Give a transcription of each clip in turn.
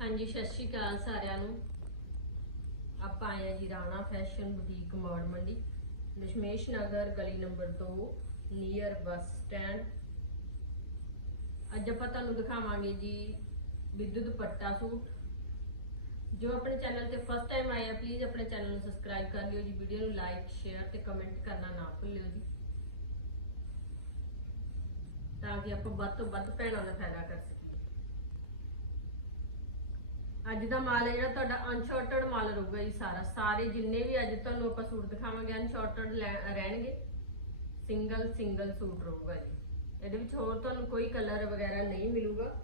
ਹਾਂਜੀ, ਸਤਿ ਸ਼੍ਰੀ ਅਕਾਲ ਸਾਰਿਆਂ ਨੂੰ। ਆਪਾਂ ਆਏ ਆ ਜੀ ਰਾਣਾ ਫੈਸ਼ਨ ਬੁਟੀਕ ਮੌੜ ਮੰਡੀ ਦਸ਼ਮੇਸ਼ ਨਗਰ, ਗਲੀ ਨੰਬਰ 2 ਨੀਅਰ ਬੱਸ ਸਟੈਂਡ। ਅੱਜ ਆਪਾਂ ਤੁਹਾਨੂੰ ਦਿਖਾਵਾਂਗੇ ਜੀ ਬਿੱਦੂ ਪੱਟਾ ਸੂਟ। ਜੋ ਆਪਣੇ ਚੈਨਲ ਤੇ ਫਸਟ ਟਾਈਮ ਆਏ ਆ ਪਲੀਜ਼ ਆਪਣੇ ਚੈਨਲ ਨੂੰ ਸਬਸਕ੍ਰਾਈਬ ਕਰ ਲਿਓ ਜੀ ਵੀਡੀਓ ਨੂੰ ਲਾਈਕ ਸ਼ੇਅਰ ਤੇ ਕਮੈਂਟ ਕਰਨਾ ਨਾ ਭੁੱਲਿਓ ਜੀ। ਤਾਂ ਕਿ ਆਪਾਂ ਵੱਧ ਤੋਂ ਵੱਧ ਭੈਣਾਂ ਦਾ ਫਾਇਦਾ ਕਰ ਸਕੀਏ। ਅੱਜ ਦਾ ਮਾਲ ਹੈ ਜਿਹੜਾ ਤੁਹਾਡਾ ਅਨਸ਼ਾਰਟਡ ਮਾਲ ਰਹੂਗਾ ਜੀ ਸਾਰਾ। ਸਾਰੇ ਜਿੰਨੇ ਵੀ ਅੱਜ ਤੁਹਾਨੂੰ ਆਪਾਂ ਸੂਟ ਦਿਖਾਵਾਂਗੇ ਅਨਸ਼ਾਰਟਡ ਰਹਿਣਗੇ। ਸਿੰਗਲ ਸਿੰਗਲ ਸੂਟ ਰਹੂਗਾ ਜੀ। ਇਹਦੇ ਵਿੱਚ ਹੋਰ ਤੁਹਾਨੂੰ ਕੋਈ ਕਲਰ ਵਗੈਰਾ ਨਹੀਂ ਮਿਲੂਗਾ।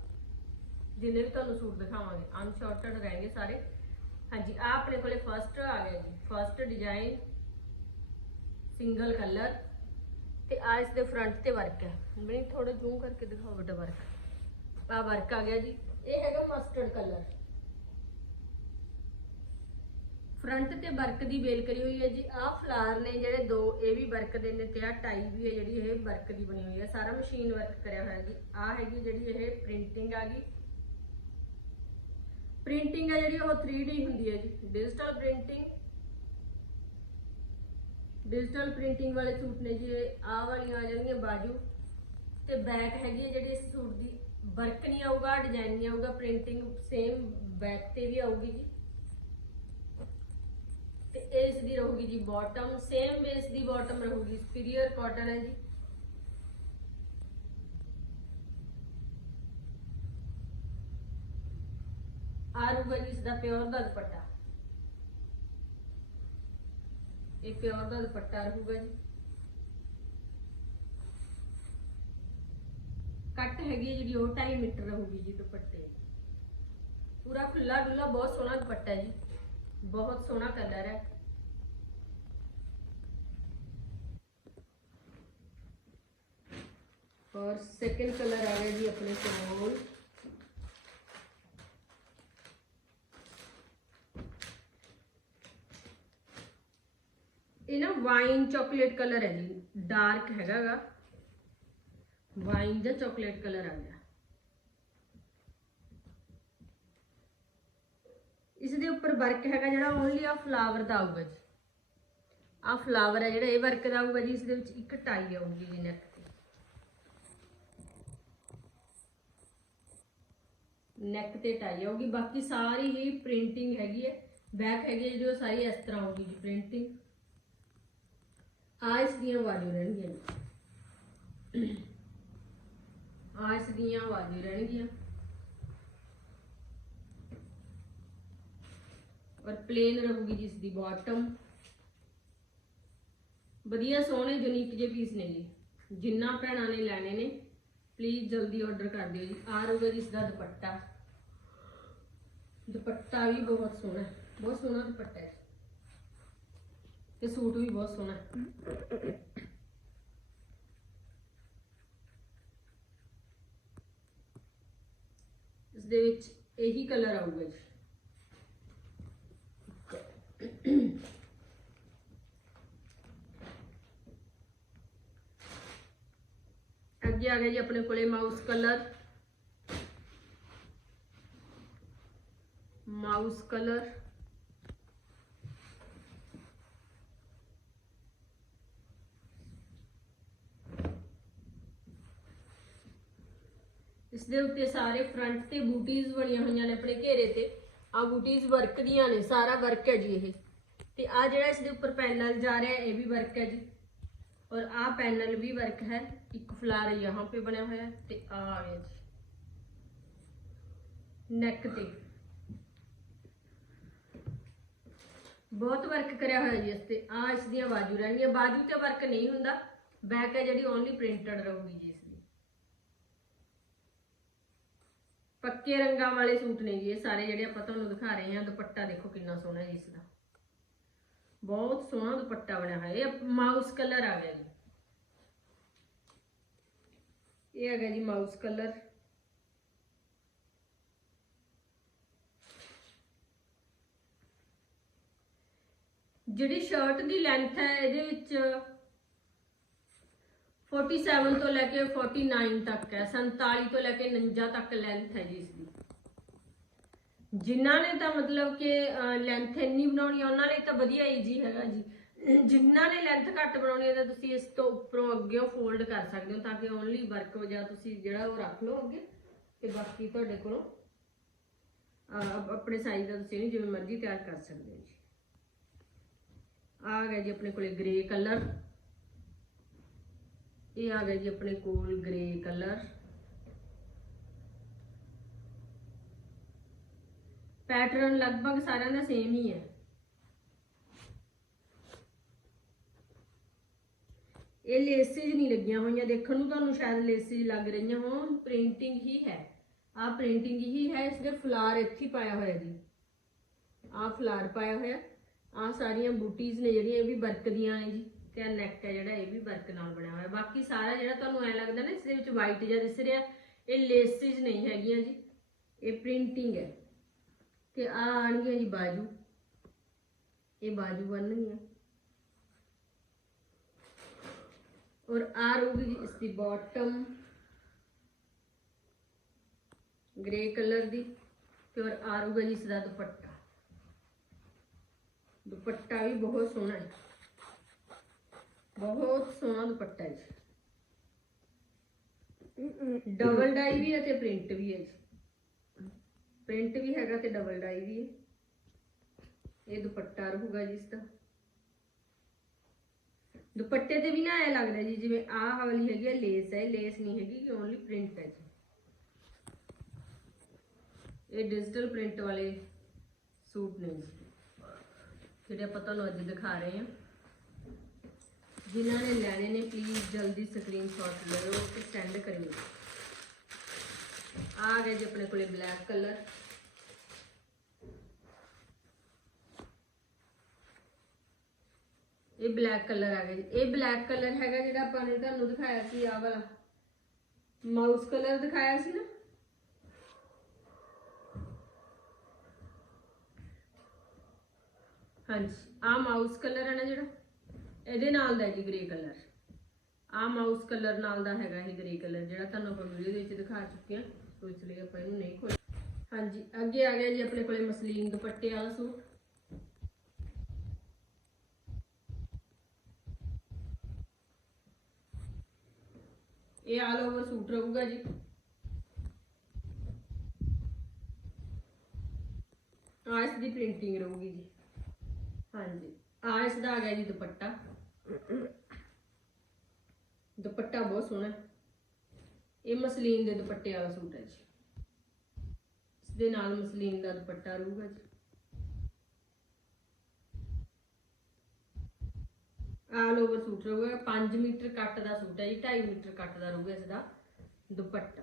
ਜਿੰਨੇ ਵੀ ਤੁਹਾਨੂੰ ਸੂਟ ਦਿਖਾਵਾਂਗੇ ਅਨਸ਼ਾਰਟਡ ਰਹਿਣਗੇ ਸਾਰੇ। ਹਾਂਜੀ ਆ ਆਪਣੇ ਕੋਲੇ ਫਰਸਟ ਆ ਗਿਆ ਜੀ। ਫਰਸਟ ਡਿਜ਼ਾਈਨ ਸਿੰਗਲ ਕਲਰ ਤੇ ਆ ਇਸ ਦੇ ਫਰੰਟ ਤੇ ਵਰਕ ਹੈ। ਮੈਨੂੰ ਥੋੜਾ ਜ਼ੂਮ ਕਰਕੇ ਦਿਖਾਓ ਬੇਟਾ ਵਰਕ ਆ ਵਰਕ ਆ ਗਿਆ ਜੀ। ਇਹ ਹੈਗਾ ਮਸਟਰਡ ਕਲਰ ਫਰੰਟ ਤੇ ਵਰਕ ਦੀ ਵੇਲ ਕਰੀ ਹੋਈ ਹੈ ਜੀ। ਆਹ ਫਲਾਰ ਨੇ ਜਿਹੜੇ ਦੋ, ਇਹ ਵੀ ਵਰਕ ਦੇ ਨੇ ਤੇ ਆਹ ਟਾਈ ਵੀ ਹੈ ਜਿਹੜੀ ਇਹ ਵਰਕ ਦੀ ਬਣੀ ਹੋਈ ਹੈ। ਸਾਰਾ ਮਸ਼ੀਨ ਵਰਕ ਕਰਿਆ ਹੋਇਆ ਜੀ। ਆਹ ਹੈਗੀ ਜਿਹੜੀ ਇਹ ਪ੍ਰਿੰਟਿੰਗ ਆ ਗਈ। ਪ੍ਰਿੰਟਿੰਗ ਹੈ ਜਿਹੜੀ ਉਹ 3D ਹੁੰਦੀ ਹੈ ਜੀ। ਡਿਜੀਟਲ ਪ੍ਰਿੰਟਿੰਗ ਡਿਜੀਟਲ ਪ੍ਰਿੰਟਿੰਗ ਵਾਲੇ ਸੂਟ ਨੇ ਜੀ ਇਹ। ਆਹ ਵਾਲੀਆਂ ਆ ਜਾਣਗੀਆਂ ਬਾਜੂ। ਤੇ ਬੈਕ ਹੈਗੀ ਹੈ ਜਿਹੜੀ ਇਸ ਸੂਟ ਦੀ। ਵਰਕ ਨਹੀਂ ਆਊਗਾ ਡਿਜ਼ਾਈਨ ਨਹੀਂ ਆਊਗਾ। ਪ੍ਰਿੰਟਿੰਗ ਸੇਮ ਬੈਕ ਤੇ ਵੀ ਆਊਗੀ ਜੀ। ਤੇ ਇਸ ਦੀ ਰਹੂਗੀ ਜੀ ਬਾਟਮ ਸੇਮ ਬੇਸ ਦੀ ਬਾਟਮ ਰਹੂਗੀ ਸੁਪੀਰੀਅਰ ਕਾਟਨ ਹੈ ਜੀ। ਆ ਜੀ ਇਸ ਦਾ ਪਿਓਰ ਦਾ ਦੁਪੱਟਾ। ਇਹ ਪਿਓਰ ਦਾ ਦੁਪੱਟਾ ਰਹੂਗਾ ਜੀ। ਕੱਟ ਹੈਗੀ ਜਿਹੜੀ ਉਹ 2.5 ਮੀਟਰ ਰਹੂਗੀ ਜੀ ਦੁਪੱਟੇ ਦੀ। ਪੂਰਾ ਖੁੱਲਾ ਡੁੱਲਾ ਬਹੁਤ ਸੋਹਣਾ ਦੁਪੱਟਾ ਹੈ ਜੀ। ਬਹੁਤ ਸੋਹਣਾ ਕਲਰ ਹੈ ਔਰ ਸੈਕਿੰਡ ਕਲਰ ਆ ਗਿਆ ਜੀ ਆਪਣੇ ਕੋਲ ਇਹ ਨਾ ਵਾਈਨ ਚਾਕਲੇਟ ਕਲਰ ਹੈ ਜੀ ਡਾਰਕ ਹੈਗਾਗਾ ਵਾਈਨ ਦਾ ਚਾਕਲੇਟ ਕਲਰ ਆ ਗਿਆ ਇਸ ਦੇ ਉੱਪਰ ਵਰਕ ਹੈਗਾ ਜਿਹੜਾ ਓਨਲੀ ਆ ਫਲਾਵਰ ਦਾ ਆਊਗਾ ਜੀ। ਆ ਫਲਾਵਰ ਹੈ ਜਿਹੜਾ, ਇਹ ਵਰਕ ਦਾ ਆਊਗਾ ਜੀ ਇਸ ਦੇ ਵਿੱਚ ਇੱਕ ਟਾਈ ਆਊਗੀ ਜੀ ਨੈਕ ਤੇ। ਨੈਕ ਤੇ ਟਾਈ ਆਊਗੀ। ਬਾਕੀ ਸਾਰੀ ਹੀ ਪ੍ਰਿੰਟਿੰਗ ਹੈਗੀ ਹੈ। ਬੈਕ ਹੈਗੀ ਹੈ ਜੋ ਸਾਰੀ ਇਸ ਤਰ੍ਹਾਂ ਆਊਗੀ ਜੀ ਪ੍ਰਿੰਟਿੰਗ ਆ ਇਸ ਦੀਆਂ ਬਾਜੂ ਰਹਿਣਗੀਆਂ ਜੀ। ਆ ਇਸ ਦੀਆਂ ਬਾਜੂ ਰਹਿਣਗੀਆਂ। ਔਰ ਪਲੇਨ ਰਹੂਗੀ ਜਿਸ ਦੀ ਬਾਟਮ ਵਧੀਆ ਸੋਹਣੇ ਯੂਨੀਕ ਜੇ ਪੀਸ ਨੇ ਜੀ। ਜਿੰਨਾ ਭੈਣਾਂ ਨੇ ਲੈਣੇ ਨੇ ਪਲੀਜ਼ ਜਲਦੀ ਆਰਡਰ ਕਰ ਦਿਓ ਜੀ। ਆ ਰਹੂਗਾ ਜੀ ਇਸ ਦਾ ਦੁਪੱਟਾ। ਦੁਪੱਟਾ ਵੀ ਬਹੁਤ ਸੋਹਣਾ ਹੈ। ਬਹੁਤ ਸੋਹਣਾ ਦੁਪੱਟਾ ਹੈ। ਤੇ ਸੂਟ ਵੀ ਬਹੁਤ ਸੋਹਣਾ ਹੈ। ਇਸ ਦੇ ਵਿੱਚ ਇਹੀ ਕਲਰ ਆਊਗਾ ਜੀ। ਅੱਗੇ ਆ ਗਿਆ ਜੀ ਆਪਣੇ ਕੋਲੇ ਮਾਊਸ ਕਲਰ ਮਾਊਸ ਕਲਰ ਇਸ ਦੇ ਉੱਤੇ ਸਾਰੇ ਫਰੰਟ ਤੇ ਬੂਟੀਜ਼ ਬਣੀਆਂ ਹੋਈਆਂ ਨੇ ਆਪਣੇ ਘੇਰੇ ਤੇ। ਆ ਬੂਟੀਜ਼ ਵਰਕ ਦੀਆਂ ਨੇ, ਸਾਰਾ ਵਰਕ ਹੈ ਜੀ ਇਹ। ਤੇ ਆ ਜਿਹੜਾ ਇਸ ਦੇ ਉੱਪਰ ਪੈਨਲ ਜਾ ਰਿਹਾ, ਇਹ ਵੀ ਵਰਕ ਹੈ ਜੀ। ਔਰ ਆ ਪੈਨਲ ਵੀ ਵਰਕ ਹੈ, ਇੱਕ ਫਲਾਰ ਯਹਾਂ ਪੇ ਬਣਿਆ ਹੋਇਆ ਤੇ ਆ ਆ ਗਿਆ ਜੀ। ਨੈਕ ਤੇ। ਬਹੁਤ ਵਰਕ ਕਰਿਆ ਹੋਇਆ ਜੀ ਇਸ ਤੇ। ਆ ਇਸ ਦੀਆਂ ਬਾਜੂ ਰਹਿਣਗੀਆਂ। ਬਾਜੂ ਤੇ ਵਰਕ ਨਹੀਂ ਹੁੰਦਾ। ਬੈਕ ਹੈ ਜਿਹੜੀ ਓਨਲੀ ਪ੍ਰਿੰਟਡ ਰਹੂਗੀ ਜੀ ਇਸ ਦੀ। ਪੱਕੇ ਰੰਗਾਂ ਵਾਲੇ ਸੂਟ ਨੇ ਜੀ, ਇਹ ਸਾਰੇ ਜਿਹੜੇ ਆਪਾਂ ਤੁਹਾਨੂੰ ਦਿਖਾ ਰਹੇ ਹਾਂ। ਦੁਪੱਟਾ ਦੇਖੋ ਕਿੰਨਾ ਸੋਹਣਾ ਜੀ ਇਸ ਦਾ। ਬਹੁਤ ਸੋਹਣਾ ਦੁਪੱਟਾ ਬਣਿਆ ਹੋਇਆ। ਇਹ ਮਾਊਸ ਕਲਰ ਆ ਗਿਆ ਜੀ। ਇਹ ਆ ਗਿਆ ਜੀ ਮਾਊਸ ਕਲਰ ਜਿਹੜੀ ਸ਼ਰਟ ਦੀ ਲੈਂਥ ਹੈ, ਇਹਦੇ ਵਿੱਚ 47 ਤੋਂ ਲੈ ਕੇ 49 ਤੱਕ ਹੈ 47 ਤੋਂ ਲੈ ਕੇ 49 ਤੱਕ ਲੈਂਥ ਹੈ ਜੀ ਇਸ ਦੀ। ਜਿਨ੍ਹਾਂ ਨੇ ਤਾਂ ਮਤਲਬ ਕਿ ਲੈਂਥ ਇੰਨੀ ਬਣਾਉਣੀ ਆ, ਉਹਨਾਂ ਲਈ ਤਾਂ ਵਧੀਆ ਈਜੀ ਹੈਗਾ ਜੀ। ਜਿਨ੍ਹਾਂ ਨੇ ਲੈਂਥ ਘੱਟ ਬਣਾਉਣੀ ਹੈ ਤਾਂ ਤੁਸੀਂ ਇਸ ਤੋਂ ਉੱਪਰੋਂ ਅੱਗੇ ਫੋਲਡ ਕਰ ਸਕਦੇ ਹੋ, ਤਾਂ ਕਿ ਓਨਲੀ ਵਰਕ ਜਾਂ ਤੁਸੀਂ ਜਿਹੜਾ ਉਹ ਰੱਖ ਲਓ ਅੱਗੇ, ਤੇ ਬਾਕੀ ਤੁਹਾਡੇ ਕੋਲੋਂ ਆਪਣੇ ਸਾਈਜ਼ ਦਾ ਤੁਸੀਂ ਜਿਵੇਂ ਮਰਜ਼ੀ ਤਿਆਰ ਕਰ ਸਕਦੇ ਹੋ ਜੀ। ਆ ਗਿਆ ਜੀ ਆਪਣੇ ਕੋਲੇ ਗ੍ਰੇ ਕਲਰ ਇਹ ਆ ਗਿਆ ਜੀ ਆਪਣੇ ਕੋਲ ਗ੍ਰੇ ਕਲਰ ਪੈਟਰਨ ਲਗਭਗ ਸਾਰਿਆਂ ਦਾ ਸੇਮ ਹੀ ਹੈ। ਇਹ ਲੇਸਿਸ ਨਹੀਂ ਲੱਗੀਆਂ ਹੋਈਆਂ। ਦੇਖਣ ਨੂੰ ਤੁਹਾਨੂੰ ਸ਼ਾਇਦ ਲੇਸਿਸ ਲੱਗ ਰਹੀਆਂ ਹੋਣ। ਪ੍ਰਿੰਟਿੰਗ ਹੀ ਹੈ। ਆ ਪ੍ਰਿੰਟਿੰਗ ਹੀ ਹੈ। ਇਸ ਦੇ ਫਲਾਰ ਇੱਥੇ ਪਾਇਆ ਹੋਇਆ ਜੀ। ਆ ਫਲਾਰ ਪਾਇਆ ਹੋਇਆ। ਆ ਸਾਰੀਆਂ ਬੂਟੀਆਂ ਨੇ ਜਿਹੜੀਆਂ, ਇਹ ਵੀ ਵਰਕ ਦੀਆਂ ਨੇ ਜੀ। ਤੇ ਆ ਨੈਕ ਹੈ ਜਿਹੜਾ, ਇਹ ਵੀ ਵਰਕ ਨਾਲ ਬਣਿਆ ਹੋਇਆ। ਬਾਕੀ ਸਾਰਾ ਜਿਹੜਾ ਤੁਹਾਨੂੰ ਐ ਲੱਗਦਾ ਨਾ, ਇਸ ਦੇ ਵਿੱਚ ਵਾਈਟ ਜਿਹਾ ਦਿਸ ਰਿਹਾ, ਇਹ ਲੇਸਿਸ ਨਹੀਂ ਹੈਗੀਆਂ ਜੀ। ਇਹ ਪ੍ਰਿੰਟਿੰਗ ਹੈ। ਤੇ ਆ ਆਣਗੀਆਂ ਜੀ ਬਾਜੂ। ਇਹ ਬਾਜੂ ਬਣਨਗੀਆਂ ਔਰ ਆ ਰਹੂਗੀ ਜੀ ਇਸ ਦੀ ਬਾਟਮ ਗ੍ਰੇ ਕਲਰ ਦੀ ਤੇ ਔਰ ਆ ਰਹੂਗਾ ਜੀ ਇਸ ਦਾ ਦੁਪੱਟਾ। ਦੁਪੱਟਾ ਵੀ ਬਹੁਤ ਸੋਹਣਾ ਹੈ ਬਹੁਤ ਸੋਹਣਾ ਦੁਪੱਟਾ ਹੈ ਜੀ ਡਬਲ ਡਾਈ ਵੀ ਹੈ ਤੇ ਪ੍ਰਿੰਟ ਵੀ ਹੈ ਜੀ। ਪ੍ਰਿੰਟ ਵੀ ਹੈਗਾ ਤੇ ਡਬਲ ਡਾਈ ਵੀ ਹੈ। ਇਹ ਦੁਪੱਟਾ ਰਹੂਗਾ ਜੀ ਇਸ ਦਾ। ਦੁਪੱਟੇ ਤੇ ਵੀ ਨਾ ਐ ਲੱਗਦਾ ਜੀ, ਜਿਵੇਂ ਆਹ ਵਾਲੀ ਹੈਗੀ ਹੈ ਲੇਸ ਹੈ ਲੇਸ ਨਹੀਂ ਹੈਗੀ ਕਿ ਓਨਲੀ ਪ੍ਰਿੰਟ ਹੈ ਜੀ। ਇਹ ਡਿਜੀਟਲ ਪ੍ਰਿੰਟ ਵਾਲੇ ਸੂਟ ਨੇ ਜੀ। ਜਿਹੜੇ ਆਪਾਂ ਤੁਹਾਨੂੰ ਅੱਜ ਦਿਖਾ ਰਹੇ ਹਾਂ। ਜਿਨ੍ਹਾਂ ਨੇ ਲੈਣੇ ਨੇ ਪਲੀਜ਼ ਜਲਦੀ ਸਕਰੀਨਸ਼ਾਟ ਲਓ ਤੇ ਸੈਂਡ ਕਰਿਓ। ਆ ਗਿਆ ਜੀ ਆਪਣੇ ਕੋਲੇ ਬਲੈਕ ਕਲਰ ਇਹ ਬਲੈਕ ਕਲਰ ਆ ਗਿਆ ਜੀ। ਇਹ ਬਲੈਕ ਕਲਰ ਹੈਗਾ ਜਿਹੜਾ ਆਪਾਂ ਨੇ ਤੁਹਾਨੂੰ ਦਿਖਾਇਆ ਸੀ ਆਹ ਵਾਲਾ। ਮਾਊਸ ਕਲਰ ਦਿਖਾਇਆ ਸੀ ਨਾ? ਹਾਂਜੀ ਆ ਮਾਊਸ ਕਲਰ ਹੈ ਨਾ ਜਿਹੜਾ? ਇਹਦੇ ਨਾਲ ਦਾ ਜੀ ਗ੍ਰੇ ਕਲਰ ਆ ਮਾਊਸ ਕਲਰ ਨਾਲ ਦਾ ਹੈਗਾ ਇਹ ਗ੍ਰੇ ਕਲਰ ਜਿਹੜਾ ਤੁਹਾਨੂੰ ਵੀਡੀਓ ਦੇ ਵਿੱਚ ਦਿਖਾ ਚੁੱਕੇ ਹਾਂ ਸੋ ਇਸ ਲਈ ਆਪਾਂ ਇਹਨੂੰ ਨਹੀਂ ਖੋਲ ਹਾਂਜੀ, ਅੱਗੇ ਆ ਗਿਆ ਜੀ ਆਪਣੇ ਕੋਲੇ ਮਸਲੀਨ ਦੁਪੱਟੇ ਵਾਲਾ ਸੂਟ। ਇਹ ਆਲ ਓਵਰ ਸੂਟ ਰਹੂਗਾ ਜੀ। ਆਇਸ਼ ਦੀ ਪ੍ਰਿੰਟਿੰਗ ਰਹੂਗੀ ਜੀ। ਹਾਂਜੀ ਆਇਸ਼ ਦਾ ਆ ਗਿਆ ਜੀ ਦੁਪੱਟਾ। ਦੁਪੱਟਾ ਬਹੁਤ ਸੋਹਣਾ ਇਹ ਮਸਲੀਨ ਦੇ ਦੁਪੱਟੇ ਵਾਲਾ ਸੂਟ ਹੈ ਜੀ। ਇਸ ਦੇ ਨਾਲ ਮਸਲੀਨ ਦਾ ਦੁਪੱਟਾ ਰਹੂਗਾ ਜੀ। ਆਲ ਓਵਰ ਸੂਟ ਰਹੂਗਾ। 5 ਮੀਟਰ ਕੱਟ ਦਾ ਸੂਟ ਹੈ ਜੀ 2.5 ਮੀਟਰ ਕੱਟ ਦਾ ਰਹੂਗਾ ਇਸ ਦਾ ਦੁਪੱਟਾ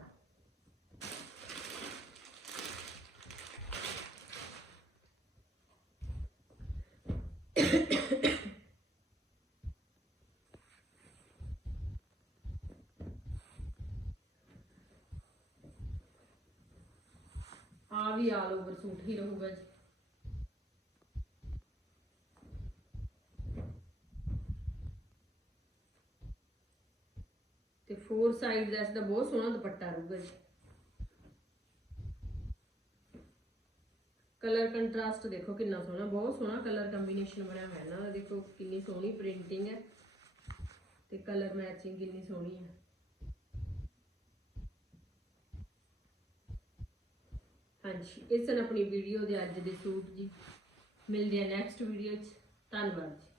ਆ ਵੀ ਆਲ ਓਵਰ ਸੂਟ ਹੀ ਰਹੂਗਾ ਜੀ। ਤੇ ਫੋਰ ਸਾਈਡ ਦਾ ਇਸ ਦਾ ਬਹੁਤ ਸੋਹਣਾ ਦੁਪੱਟਾ ਰਹੂਗਾ ਜੀ। ਕਲਰ ਕੰਟਰਾਸਟ ਦੇਖੋ ਕਿੰਨਾ ਸੋਹਣਾ, ਬਹੁਤ ਸੋਹਣਾ ਕਲਰ ਕੰਬੀਨੇਸ਼ਨ ਬਣਿਆ ਹੋਇਆ ਨਾ। ਦੇਖੋ ਕਿੰਨੀ ਸੋਹਣੀ ਪ੍ਰਿੰਟਿੰਗ ਹੈ ਤੇ ਕਲਰ ਮੈਚਿੰਗ ਕਿੰਨੀ ਸੋਹਣੀ ਹੈ। ਹਾਂਜੀ, ਇਸ ਸਨ ਆਪਣੀ ਵੀਡੀਓ ਦੇ ਅੱਜ ਦੇ ਸੂਟ ਜੀ। ਮਿਲਦੇ ਆ ਨੈਕਸਟ ਵੀਡੀਓ 'ਚ। ਧੰਨਵਾਦ ਜੀ।